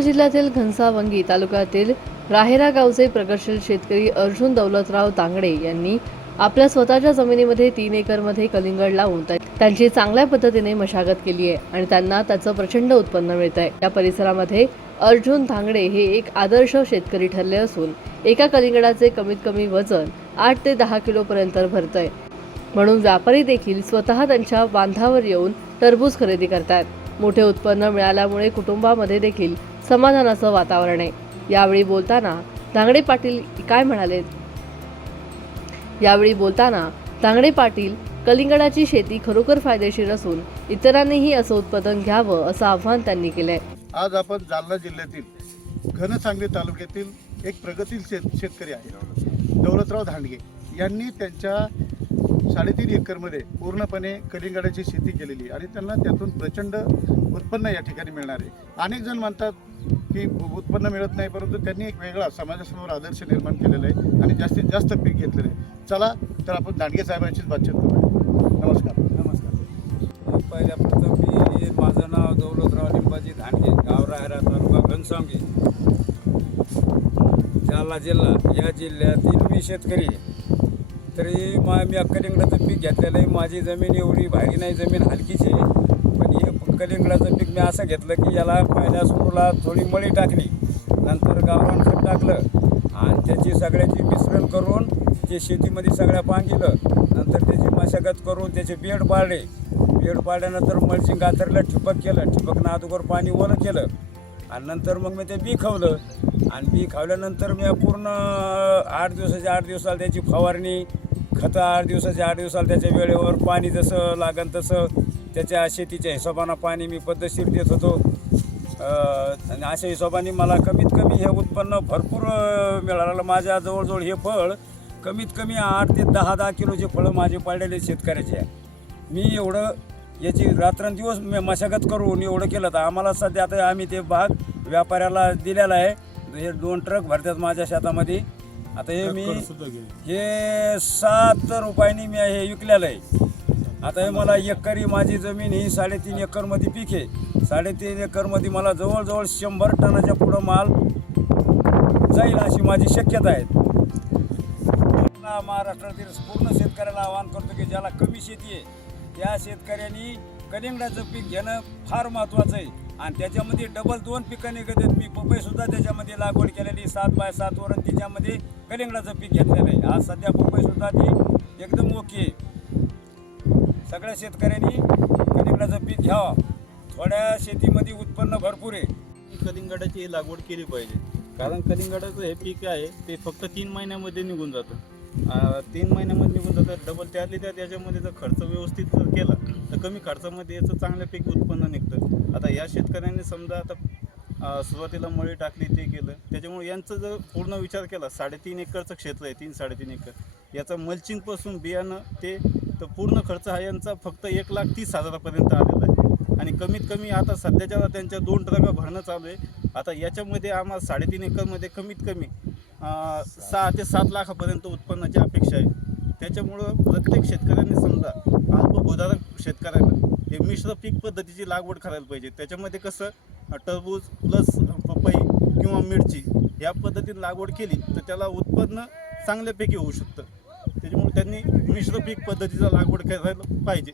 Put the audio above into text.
जिल्ह्यातील घनसावंगी तालुक्यातील राहेरा गावचे प्रगतशील शेतकरी अर्जुन दौलतराव तांगडे यांनी आपल्या स्वतःच्या जमिनीमध्ये 3 एकरमध्ये कलिंगड लावून त्यांची चांगल्या पद्धतीने मशागत केली आहे आणि त्यांना त्याचं प्रचंड उत्पन्न मिळत आहे। या परिसरामध्ये अर्जुन तांगडे हे एक आदर्श शेतकरी ठरले असून एका कलिंगडाचे कमीत कमी वजन 8 ते 10 किलो पर्यंत भरतंय। म्हणून व्यापारी देखील स्वतः त्यांच्या बांधावर येऊन टरबूज खरेदी करतात। मोठे उत्पन्न मिळाल्यामुळे कुटुंबामध्ये देखील समाधानाचं वातावरण आहे। यावेळी बोलताना तांगडे पाटील काय म्हणाले? यावेळी बोलताना तांगडे पाटील कलिंगडाची शेती खरोखर फायदेशीर असून इतरांनीही असं उत्पादन घ्यावं असं आवाहन त्यांनी केलंय। आज आपण जालना जिल्ह्यातील घनसावंगी तालुक्यातील एक प्रगतशील शेतकरी आहे दौलतराव धांडगे यांनी त्यांच्या 3.5 एकरमध्ये पूर्णपणे कलिंगडाची शेती केलेली आणि त्यांना त्यातून प्रचंड उत्पन्न या ठिकाणी मिळणार आहे। अनेक जण म्हणतात की उत्पन्न मिळत नाही, परंतु त्यांनी एक वेगळा समाजासमोर आदर्श निर्माण केलेला आहे आणि जास्तीत जास्त पीक घेतलेलं आहे। चला तर आपण धांडगे साहेबांशीच बातचीत करूया। नमस्कार। नमस्कार। पहिल्यापासून माझं नाव दौलतराव लिंबाजी धांडगे, गाव राहेरा, तालुका घनसावंगी, जालना जिल्हा। या जिल्ह्यातील मी शेतकरी आहे। तरी मी कलिंगडाचं पीक घेतलेलं आहे। माझी जमीन एवढी भारी नाही, जमीन हलकीच आहे, पण हे कलिंगडाचं पीक मी असं घेतलं की याला पहिल्या सुरूला थोडी मळी टाकली, नंतर गावरान खत टाकलं आणि त्याची सगळ्याची मिश्रण करून ते शेतीमध्ये सगळ्या पांगिलं, नंतर त्याची मशागत करून त्याचे बेड पाडले। बेड पाडल्यानंतर मल्चिंग आथरलं, ठिबक केलं, ठिबकनं अगोदर पाणी ओलं केलं आणि नंतर मग मी ते बी खावलं आणि बी खावल्यानंतर मी पूर्ण 8 दिवसाला त्याची फवारणी, खतं 8 दिवसाला त्याच्या वेळेवर पाणी जसं लागन तसं त्याच्या शेतीच्या हिशोबानं पाणी मी पद्धतशीर देत होतो आणि अशा हिशोबाने मला कमीत कमी हे उत्पन्न भरपूर मिळालं। माझ्या जवळजवळ हे फळ कमीत कमी 8 ते 10 किलोचे फळं माझे पडलेले शेतकऱ्याचे आहे। मी एवढं याची रात्रंदिवस मशागत करून एवढं केलं तर आम्हाला सध्या आता आम्ही ते भाग व्यापाऱ्याला दिलेला आहे। हे 2 ट्रक भरतात माझ्या शेतामध्ये। आता हे 7 रुपयांनी मी हे विकलेलं आहे। आता हे मला एकरी माझी जमीन ही 3.5 एकरमध्ये पीक आहे। 3.5 एकरमध्ये मला जवळजवळ 100 टनाच्या पुढं माल जाईल अशी माझी शक्यता आहे। महाराष्ट्रातील पूर्ण शेतकऱ्याला आवाहन करतो की ज्याला कमी शेती आहे त्या शेतकऱ्यांनी कलिंगडाचं पीक घेणं फार महत्त्वाचं आहे आणि त्याच्यामध्ये डबल 2 पिकं निघत आहेत। मी पपईसुद्धा त्याच्यामध्ये लागवड केलेली 7x7 वरून तिच्यामध्ये कलिंगडाचं पीक घेतलेलं आहे। आज सध्या पपईसुद्धा ती एकदम ओके आहे। सगळ्या शेतकऱ्यांनी कलिंगडाचं पीक घ्यावं। थोड्या शेतीमध्ये उत्पन्न भरपूर आहे। कलिंगडाची लागवड केली पाहिजे, कारण कलिंगडाचं हे पीक आहे ते फक्त 3 महिन्यामध्ये निघून जातं। 3 महिन्यामध्ये निघून जातं। डबल त्याच्यामध्ये जर खर्च व्यवस्थित जर केला तर कमी खर्चामध्ये याचं चांगलं पीक उत्पन्न निघतं। आता या शेतकऱ्यांनी समजा आता सुरुवातीला मळी टाकली, ते केलं, त्याच्यामुळे यांचं जर पूर्ण विचार केला 3.5 एकरचं क्षेत्र आहे, 3-3.5 एकर, याचा मल्चिंगपासून बियाणं ते तर पूर्ण खर्च हा यांचा फक्त 1,30,000पर्यंत आलेला आहे आणि कमीत कमी आता सध्याच्या त्यांच्या 2 ट्रका भरणं चालू आहे। आता याच्यामध्ये आम्हाला 3.5 एकरमध्ये कमीत कमी 6 ते 7 लाखापर्यंत उत्पन्नाची अपेक्षा आहे। त्याच्यामुळं प्रत्येक शेतकऱ्यांनी समजा अल्पभूधारक शेतकऱ्यांना हे मिश्र पीक पद्धतीची लागवड करायला पाहिजे। त्याच्यामध्ये कसं टरबूज प्लस पपई किंवा मिरची या पद्धतीने लागवड केली तर त्याला उत्पन्न चांगल्यापैकी होऊ शकतं। त्याच्यामुळे त्यांनी मिश्र पीक पद्धतीचा लागवड करायला पाहिजे।